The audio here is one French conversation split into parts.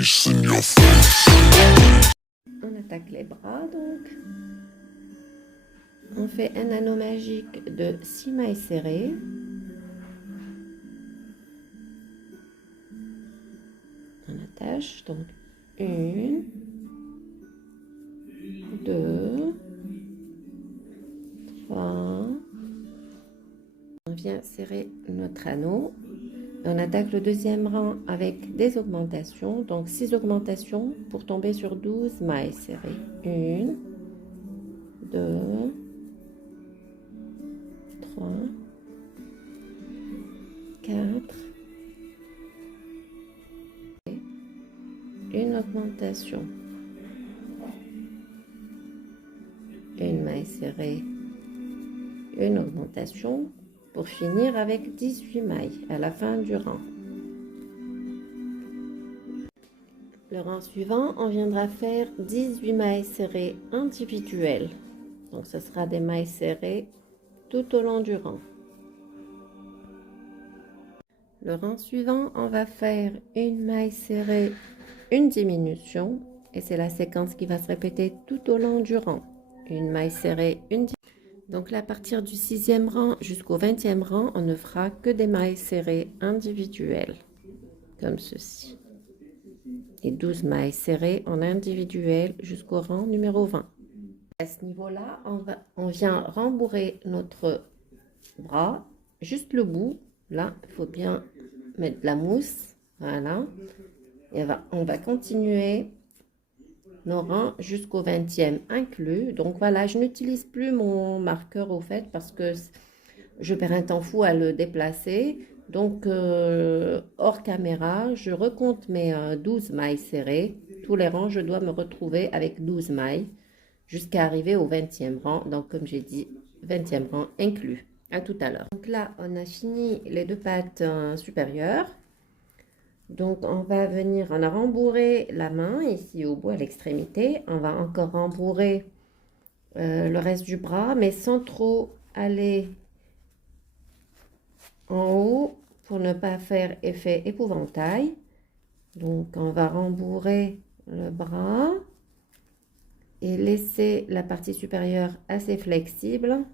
face in your face. On attaque les bras donc. On fait un anneau magique de 6 mailles serrées. On attache donc 1, 2, 3. On vient serrer notre anneau. On attaque le deuxième rang avec des augmentations, donc 6 augmentations pour tomber sur 12 mailles serrées. 1, 2, 3, 4, une augmentation, une maille serrée, une augmentation pour finir avec 18 mailles à la fin du rang. Le rang suivant, on viendra faire 18 mailles serrées individuelles. Donc ce sera des mailles serrées tout au long du rang. Le rang suivant, on va faire une maille serrée, une diminution, et c'est la séquence qui va se répéter tout au long du rang. Une maille serrée, une diminution. Donc là, à partir du 6e rang jusqu'au 20e rang, on ne fera que des mailles serrées individuelles, comme ceci. Et 12 mailles serrées en individuel jusqu'au rang numéro 20. À ce niveau-là, on vient rembourrer notre bras, juste le bout. Là, il faut bien mettre de la mousse. Voilà. Et on va continuer nos rangs jusqu'au 20e inclus. Donc voilà, je n'utilise plus mon marqueur au fait parce que je perds un temps fou à le déplacer. Donc hors caméra, je recompte mes 12 mailles serrées. Tous les rangs, je dois me retrouver avec 12 mailles jusqu'à arriver au 20e rang. Donc comme j'ai dit, 20e rang inclus. À tout à l'heure. Donc là, on a fini les deux pattes supérieures. Donc, on va venir, on a rembourré la main ici au bout à l'extrémité. On va encore rembourrer le reste du bras, mais sans trop aller en haut pour ne pas faire effet épouvantail. Donc, on va rembourrer le bras et laisser la partie supérieure assez flexible.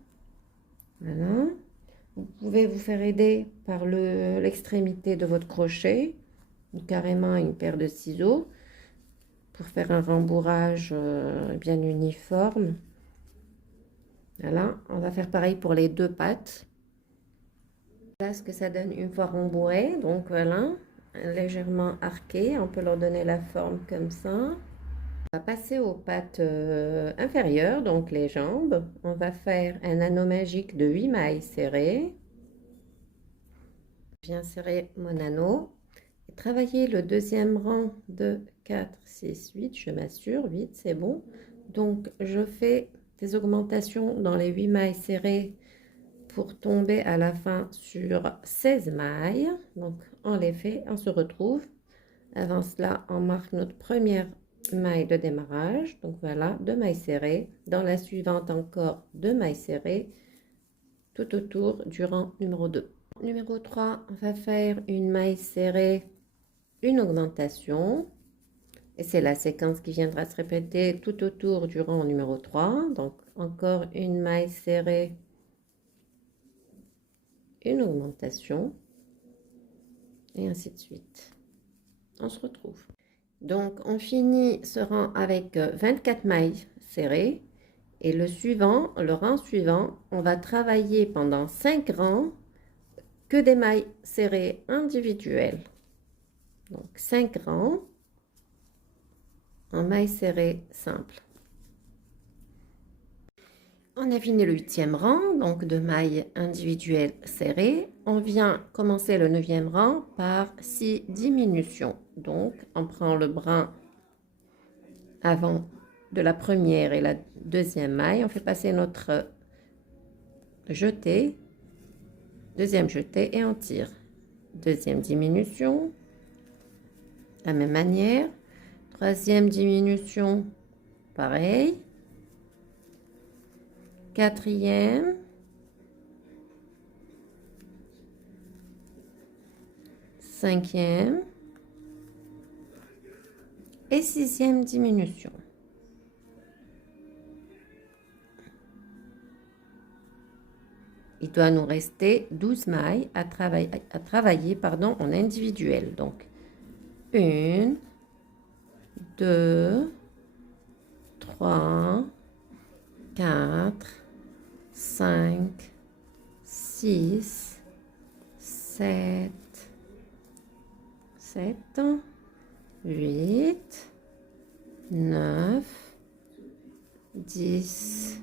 Voilà. Vous pouvez vous faire aider par l'extrémité de votre crochet ou carrément une paire de ciseaux pour faire un rembourrage bien uniforme. Voilà, on va faire pareil pour les deux pattes. Voilà ce que ça donne une fois rembourré. Donc voilà, légèrement arqué. On peut leur donner la forme comme ça. On va passer aux pattes inférieures, donc les jambes. On va faire un anneau magique de 8 mailles serrées. Je viens serrer mon anneau. Et travailler le deuxième rang de 4, 6, 8. Je m'assure, 8, c'est bon. Donc, je fais des augmentations dans les 8 mailles serrées pour tomber à la fin sur 16 mailles. Donc, on les fait, on se retrouve. Avant cela, on marque notre première maille de démarrage. Donc, voilà, 2 mailles serrées. Dans la suivante, encore 2 mailles serrées tout autour du rang numéro 2. Numéro 3, on va faire une maille serrée, une augmentation. Et c'est la séquence qui viendra se répéter tout autour du rang numéro 3. Donc, encore une maille serrée, une augmentation, et ainsi de suite. On se retrouve. Donc, on finit ce rang avec 24 mailles serrées. Et le suivant, le rang suivant, on va travailler pendant 5 rangs que des mailles serrées individuelles. Donc, 5 rangs en mailles serrées simples. On a fini le 8e rang, donc de mailles individuelles serrées. On vient commencer le 9e rang par 6 diminutions. Donc, on prend le brin avant de la première et la deuxième maille. On fait passer notre jeté, deuxième jeté et on tire. Deuxième diminution, de la même manière. Troisième diminution, pareil. Quatrième. Cinquième. et 6e diminution. Il doit nous rester 12 mailles à travailler en individuel. Donc, 1, 2, 3, 4, 5, 6, 7, 8, 9, 10,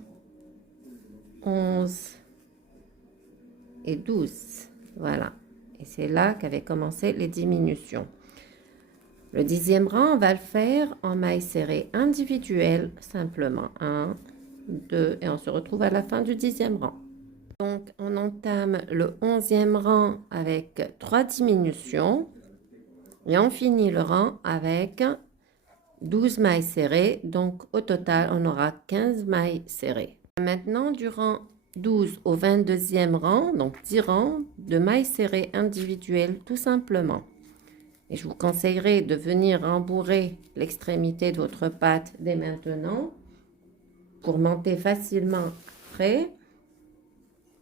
11 et 12. Voilà. Et c'est là qu'avaient commencé les diminutions. Le 10e rang, on va le faire en mailles serrées individuelles, simplement 1, 2, et on se retrouve à la fin du 10e rang. Donc, on entame le 11e rang avec 3 diminutions et on finit le rang avec 12 mailles serrées. Donc, au total, on aura 15 mailles serrées. Maintenant, du rang 12 au 22e rang, donc 10 rangs de mailles serrées individuelles, tout simplement. Et je vous conseillerais de venir rembourrer l'extrémité de votre patte dès maintenant pour monter facilement après.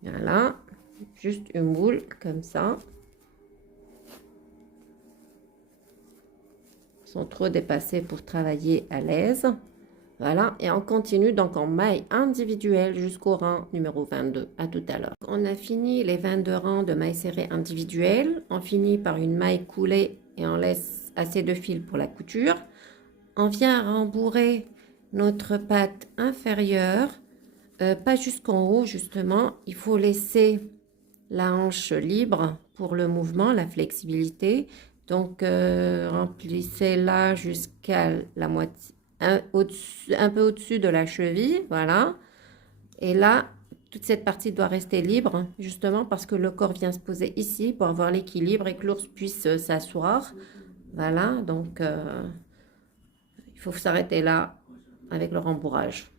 Voilà, juste une boule comme ça, sans trop dépasser pour travailler à l'aise. Voilà, et on continue donc en maille individuelle jusqu'au rang numéro 22. À tout à l'heure. On a fini les 22 rangs de mailles serrées individuelles. On finit par une maille coulée et on laisse assez de fil pour la couture. On vient rembourrer notre patte inférieure, pas jusqu'en haut justement. Il faut laisser la hanche libre pour le mouvement, la flexibilité. Donc, remplissez là jusqu'à la moitié. Un peu au-dessus de la cheville, voilà. Et là, toute cette partie doit rester libre, justement parce que le corps vient se poser ici pour avoir l'équilibre et que l'ours puisse s'asseoir. Voilà, donc il faut s'arrêter là avec le rembourrage.